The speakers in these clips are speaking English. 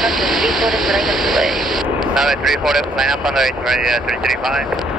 left 34 left, line up delay. Runway 34 left, line up on the right, ready 335.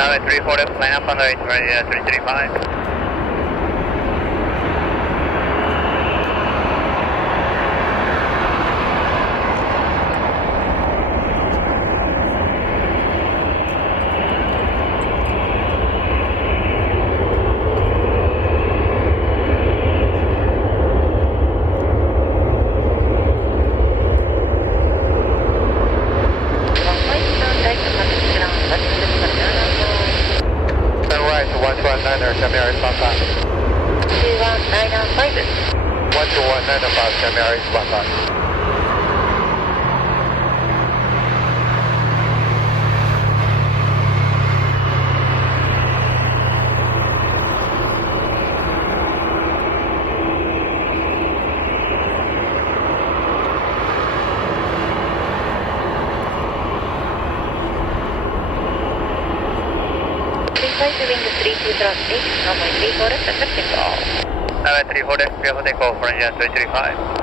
Runway 34 left, line up on the right, ready 335. Emirates Papa. 2195. 1219 Emirates Papa. Wind 32 8, runway 34 left, accepting call. Runway 34 left, clear for takeoff, Ranger 335.